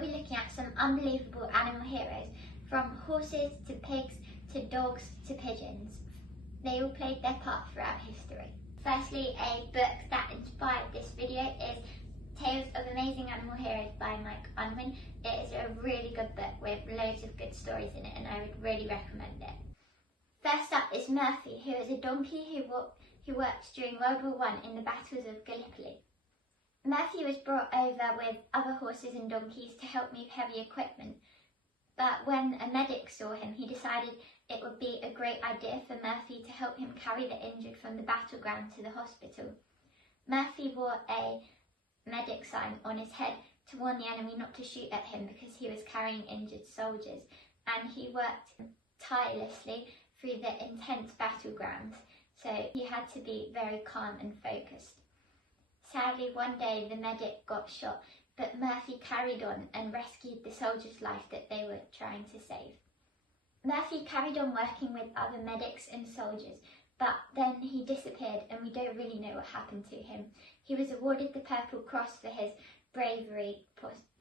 we'll be looking at some unbelievable animal heroes, from horses to pigs to dogs to pigeons. They all played their part throughout history. Firstly, a book that inspired this video is Tales of Amazing Animal Heroes by Mike Unwin. It is a really good book with loads of good stories in it, and I would really recommend it. First up is Murphy, who is a donkey who worked during World War I in the battles of Gallipoli. Murphy was brought over with other horses and donkeys to help move heavy equipment, but when a medic saw him, he decided it would be a great idea for Murphy to help him carry the injured from the battleground to the hospital. Murphy wore a medic sign on his head to warn the enemy not to shoot at him because he was carrying injured soldiers, and he worked tirelessly through the intense battlegrounds, so he had to be very calm and focused. Sadly, one day the medic got shot, but Murphy carried on and rescued the soldier's life that they were trying to save. Murphy carried on working with other medics and soldiers, but then he disappeared and we don't really know what happened to him. He was awarded the Purple Cross for his bravery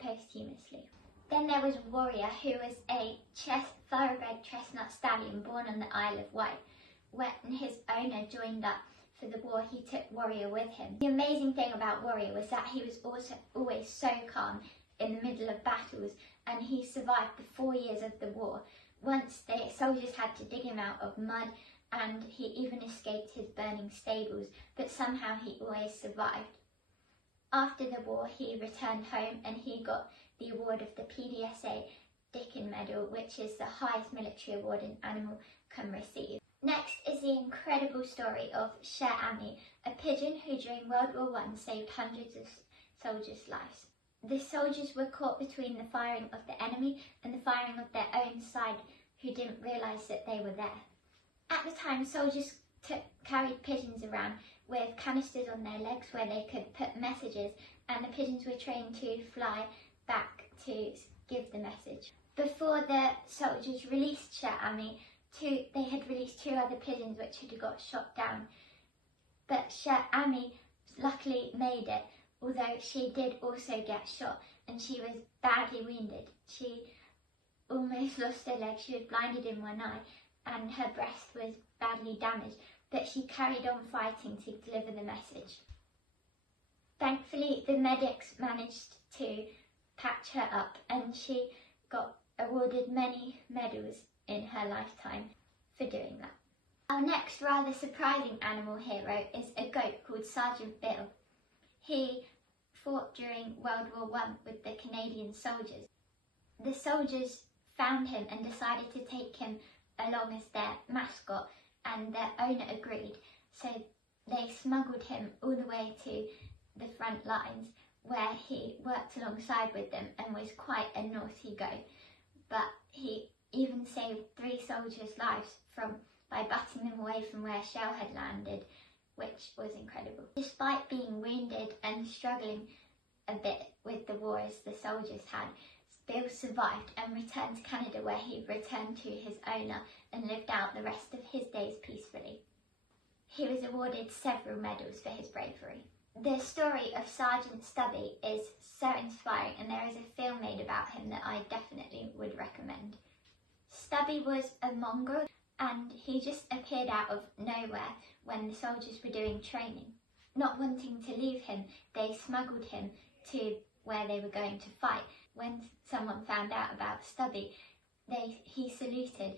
posthumously. Then there was Warrior, who was a thoroughbred chestnut stallion born on the Isle of Wight. When his owner joined up for the war, he took Warrior with him. The amazing thing about Warrior was that he was also always so calm in the middle of battles, and he survived the 4 years of the war. Once the soldiers had to dig him out of mud, and he even escaped his burning stables, but somehow he always survived. After the war, he returned home and he got the award of the PDSA Dickin Medal, which is the highest military award an animal can receive. Next is the incredible story of Sher Ami, a pigeon who during World War I saved hundreds of soldiers' lives. The soldiers were caught between the firing of the enemy and the firing of their own side, who didn't realise that they were there. At the time, soldiers carried pigeons around with canisters on their legs where they could put messages, and the pigeons were trained to fly back to give the message. Before the soldiers released Sher Ami, they had released 2 other pigeons which had got shot down. But Sher Ami luckily made it, although she did also get shot and she was badly wounded. She almost lost her leg, she was blinded in one eye, and her breast was badly damaged, but she carried on fighting to deliver the message. Thankfully, the medics managed to patch her up and she got awarded many medals in her lifetime for doing that. Our next rather surprising animal hero is a goat called Sergeant Bill. He fought during World War I with the Canadian soldiers. The soldiers found him and decided to take him along as their mascot, and their owner agreed, so they smuggled him all the way to the front lines where he worked alongside with them and was quite a naughty goat, but he even saved 3 soldiers' lives by butting them away from where a shell had landed, which was incredible. Despite being wounded and struggling a bit with the war as the soldiers had, Bill survived and returned to Canada, where he returned to his owner and lived out the rest of his days peacefully. He was awarded several medals for his bravery. The story of Sergeant Stubby is so inspiring, and there is a film made about him that I definitely would recommend. Stubby was a mongrel and he just appeared out of nowhere when the soldiers were doing training. Not wanting to leave him, they smuggled him to where they were going to fight. When someone found out about Stubby, he saluted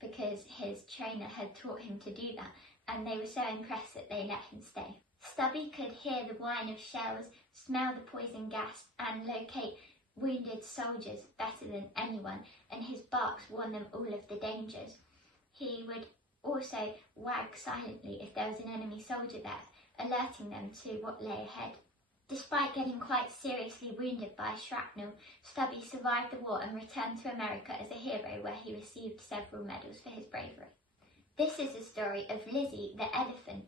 because his trainer had taught him to do that, and they were so impressed that they let him stay. Stubby could hear the whine of shells, smell the poison gas, and locate wounded soldiers better than anyone, and his barks warned them all of the dangers. He would also wag silently if there was an enemy soldier there, alerting them to what lay ahead. Despite getting quite seriously wounded by shrapnel, Stubby survived the war and returned to America as a hero, where he received several medals for his bravery. This is the story of Lizzie the elephant.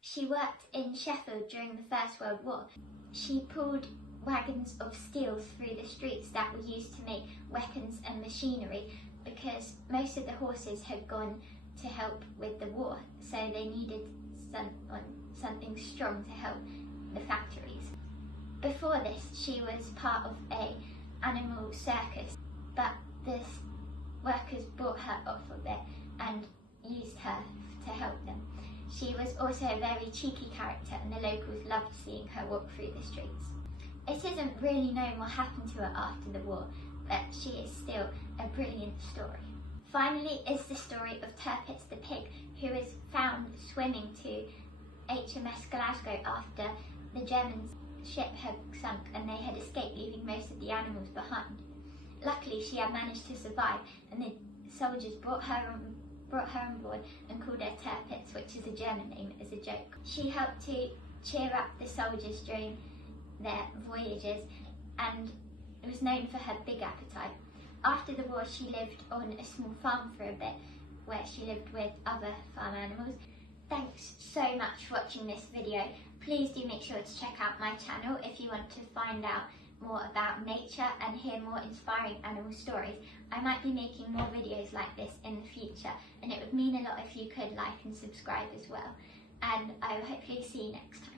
She worked in Sheffield during the First World War. She pulled wagons of steel through the streets that were used to make weapons and machinery, because most of the horses had gone to help with the war, so they needed something strong to help the factories. Before this, she was part of a animal circus, but the workers bought her off of it and used her to help them. She was also a very cheeky character and the locals loved seeing her walk through the streets. It isn't really known what happened to her after the war, but she is still a brilliant story. Finally is the story of Tirpitz the pig, who is found swimming to HMS Glasgow after the German ship had sunk and they had escaped, leaving most of the animals behind. Luckily she had managed to survive and the soldiers brought her on board and called her Tirpitz, which is a German name, as a joke. She helped to cheer up the soldiers during their voyages and was known for her big appetite. After the war she lived on a small farm for a bit where she lived with other farm animals. Thanks so much for watching this video. Please do make sure to check out my channel if you want to find out more about nature and hear more inspiring animal stories. I might be making more videos like this in the future, and it would mean a lot if you could like and subscribe as well. And I will hopefully see you next time.